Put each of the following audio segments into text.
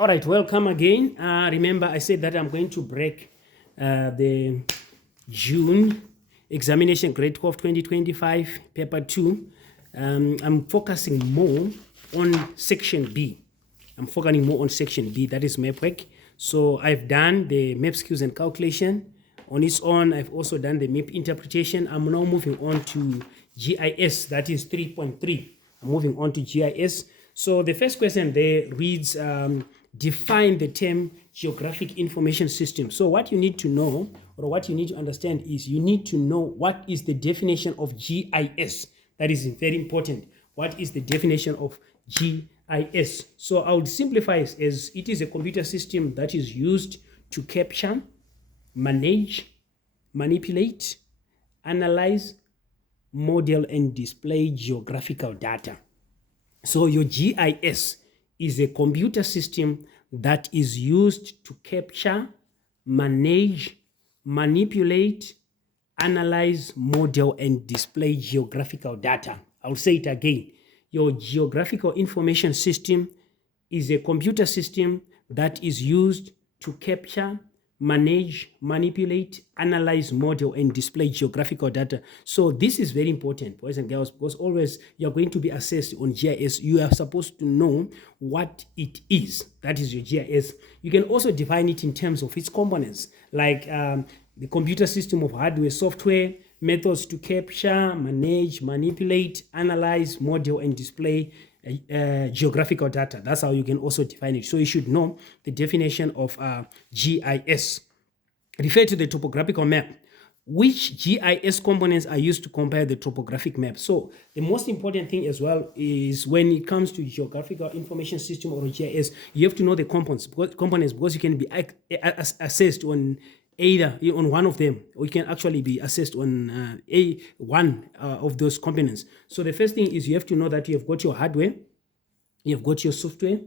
All right, welcome again. Remember, I said that I'm going to break the June examination, grade 12 2025, paper 2. I'm focusing more on section B. I'm focusing more on section B, that is map work. So I've done the map skills and calculation on its own. I've also done the map interpretation. I'm now moving on to GIS, that is 3.3. I'm moving on to GIS. So the first question there reads, define the term geographic information system. So what you need to know, or what you need to understand, is you need to know what is the definition of GIS. That is very important. What is the definition of GIS? So I would simplify it as it is a computer system that is used to capture, manage, manipulate, analyze, model, and display geographical data. So your GIS is a computer system that is used to capture, manage, manipulate, analyze, model, and display geographical data. I'll say it again. Your geographical information system is a computer system that is used to capture, manage, manipulate, analyze, model, and display geographical data. So this is very important, boys and girls, because always you're going to be assessed on GIS. You are supposed to know what it is. That is your GIS. You can also define it in terms of its components, like the computer system of hardware, software, methods to capture, manage, manipulate, analyze, model, and display geographical data. That's how you can also define it. So you should know the definition of GIS. Refer to the topographical map. Which GIS components are used to compare the topographic map? So the most important thing as well is when it comes to geographical information system or GIS, you have to know the components because you can be assessed on either on one of them, or you can actually be assessed on one of those components. So the first thing is you have to know that you have got your hardware, you have got your software,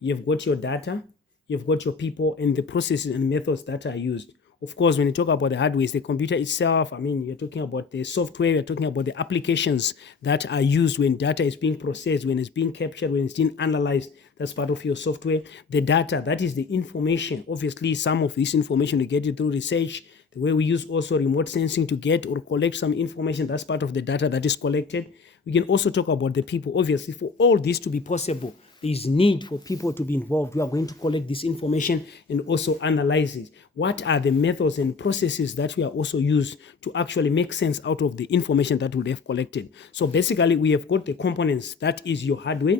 you have got your data, you've got your people, and the processes and methods that are used. Of course, when you talk about the hardware, it's the computer itself. I mean, you're talking about the software, you're talking about the applications that are used when data is being processed, when it's being captured, when it's being analyzed. That's part of your software. The data, that is the information. Obviously, some of this information we get it through research. The way we use also remote sensing to get or collect some information, that's part of the data that is collected. We can also talk about the people. Obviously, for all this to be possible, there is need for people to be involved. We are going to collect this information and also analyze it. What are the methods and processes that we are also used to actually make sense out of the information that we have collected? So basically, we have got the components. That is your hardware,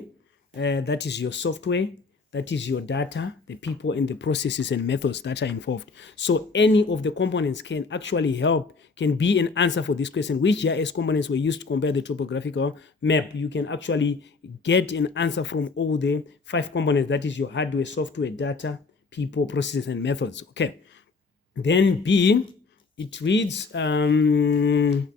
that is your software, that is your data, the people, and the processes and methods that are involved. So any of the components can actually help, can be an answer for this question. Which GIS components were used to compare the topographical map? You can actually get an answer from all the 5 components. That is your hardware, software, data, people, processes, and methods. Okay. Then B, it reads, name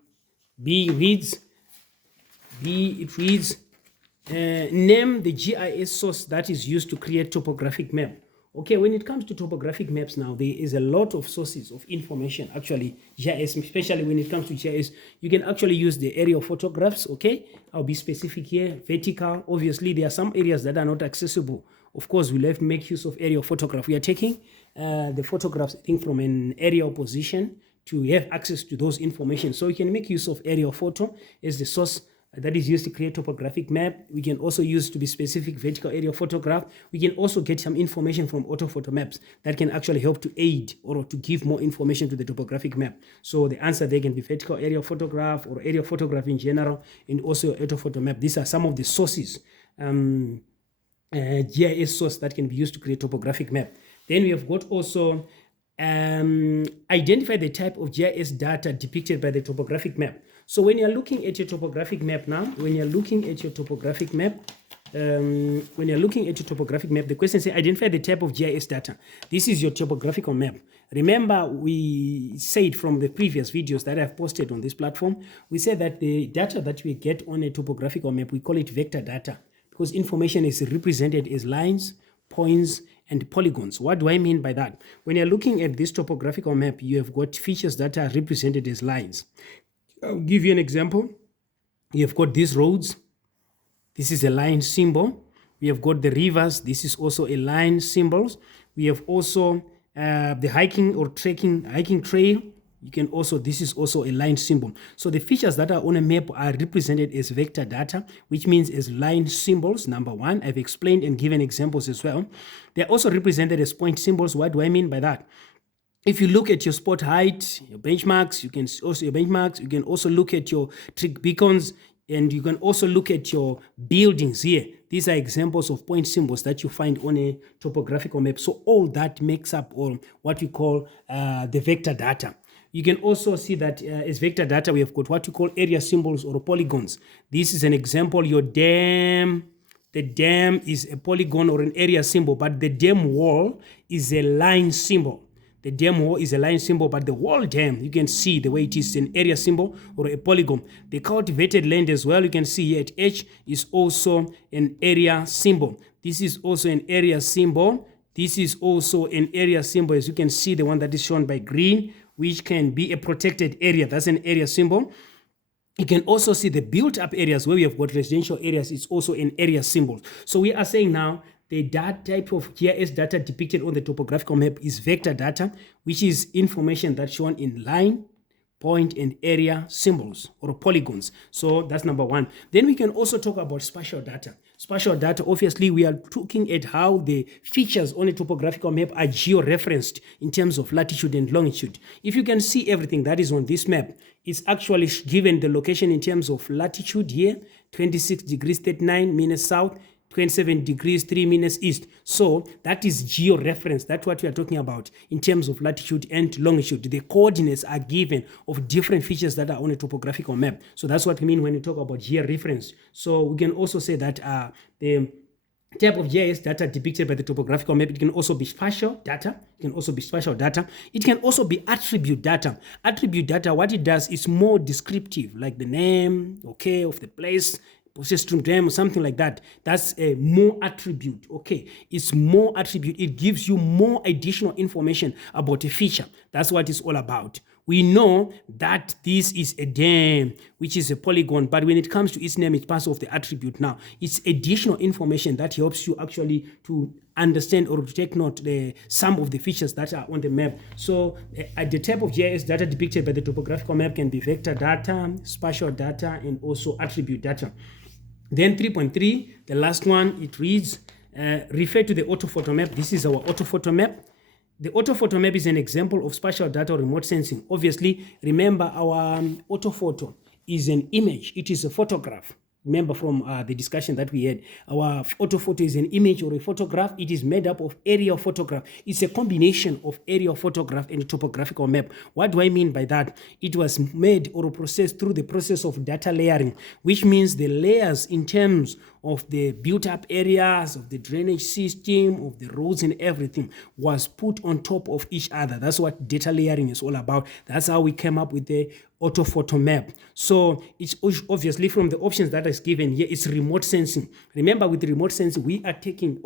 the GIS source that is used to create topographic map. Okay, when it comes to topographic maps now, there is a lot of sources of information, actually, GIS, especially when it comes to GIS. You can actually use the aerial photographs, okay? I'll be specific here, vertical. Obviously, there are some areas that are not accessible. Of course, we'll have to make use of aerial photograph. We are taking the photographs, I think, from an aerial position to have access to those information. So you can make use of aerial photo as the source that is used to create topographic map. We can also use, to be specific, vertical aerial photograph. We can also get some information from orthophoto maps that can actually help to aid or to give more information to the topographic map. So the answer there can be vertical aerial photograph or aerial photograph in general, and also orthophoto map. These are some of the sources, GIS source that can be used to create topographic map. Then we have got also identify the type of GIS data depicted by the topographic map. So when you're looking at your topographic map now, the question says identify the type of GIS data. This is your topographical map. Remember, we said from the previous videos that I've posted on this platform, we said that the data that we get on a topographical map, we call it vector data, because information is represented as lines, points, and polygons. What do I mean by that? When you're looking at this topographical map, you have got features that are represented as lines. I'll give you an example. You have got these roads. This is a line symbol. We have got the rivers. This is also a line symbols. We have also the hiking or hiking trail. You can also, this is also a line symbol. So the features that are on a map are represented as vector data, which means as line symbols, number one. I've explained and given examples as well. They're also represented as point symbols. What do I mean by that? If you look at your spot height, your benchmarks, you can also look at your trig beacons, and you can also look at your buildings here. These are examples of point symbols that you find on a topographical map. So all that makes up all what we call the vector data. You can also see that as vector data, we have got what we call area symbols or polygons. This is an example, your dam. The dam is a polygon or an area symbol, but the dam wall is a line symbol. The dam wall is a line symbol, but the wall dam, you can see the way it is an area symbol or a polygon. The cultivated land as well, you can see here at H is also an area symbol. This is also an area symbol. This is also an area symbol, as you can see, the one that is shown by green, which can be a protected area. That's an area symbol. You can also see the built-up areas where we have got residential areas. It's also an area symbol. So we are saying now the type of GIS data depicted on the topographical map is vector data, which is information that's shown in line, point, and area symbols or polygons. So that's number one. Then we can also talk about spatial data. Spatial data, obviously, we are looking at how the features on a topographical map are geo-referenced in terms of latitude and longitude. If you can see everything that is on this map, it's actually given the location in terms of latitude here, 26 degrees 39 minutes south, 27 degrees 3 minutes east. So that is geo-reference. That's what we are talking about in terms of latitude and longitude. The coordinates are given of different features that are on a topographical map. So that's what we mean when we talk about geo-reference. So we can also say that the type of GIS data depicted by the topographical map, it can also be spatial data. It can also be spatial data. It can also be attribute data. Attribute data, what it does is more descriptive, like the name, okay, of the place, Possession dam or something like that. That's a more attribute. Okay, it's more attribute. It gives you more additional information about a feature. That's what it's all about. We know that this is a dam, which is a polygon, but when it comes to its name, it's part of the attribute now. It's additional information that helps you actually to understand or to take note some of the features that are on the map. So the type of GIS data depicted by the topographical map can be vector data, spatial data, and also attribute data. Then 3.3, the last one, it reads, refer to the orthophoto map. This is our orthophoto map. The orthophoto map is an example of spatial data or remote sensing. Obviously, remember our orthophoto is an image. It is a photograph. Remember from the discussion that we had, our orthophoto is an image or a photograph. It is made up of aerial photograph. It's a combination of aerial photograph and a topographical map. What do I mean by that? It was made or processed through the process of data layering, which means the layers in terms of the built-up areas, of the drainage system, of the roads and everything was put on top of each other. That's what data layering is all about. That's how we came up with the orthophoto map. So it's obviously from the options that is given here, it's remote sensing. Remember, with remote sensing, we are taking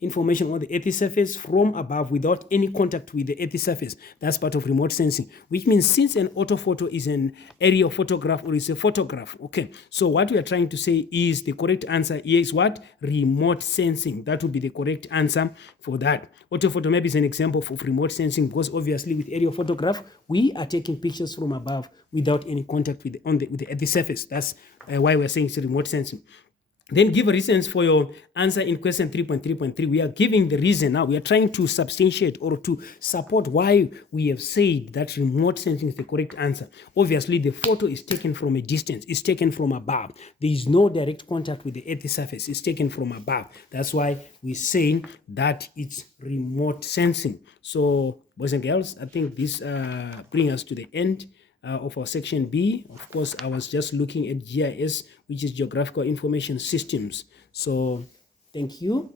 information on the Earth's surface from above without any contact with the Earth's surface. That's part of remote sensing, which means since an orthophoto is an aerial photograph or is a photograph, okay, so what we are trying to say is the correct answer here is what? Remote sensing. That would be the correct answer for that. Orthophoto map is an example of remote sensing because obviously with aerial photograph, we are taking pictures from above without any contact with the surface. That's why we're saying it's remote sensing. Then give reasons for your answer in question 3.3.3. We are giving the reason now. We are trying to substantiate or to support why we have said that remote sensing is the correct answer. Obviously, the photo is taken from a distance. It's taken from above. There is no direct contact with the Earth's surface. It's taken from above. That's why we're saying that it's remote sensing. So, boys and girls, I think this brings us to the end of our section B. Of course, I was just looking at GIS, which is Geographical Information Systems. So thank you.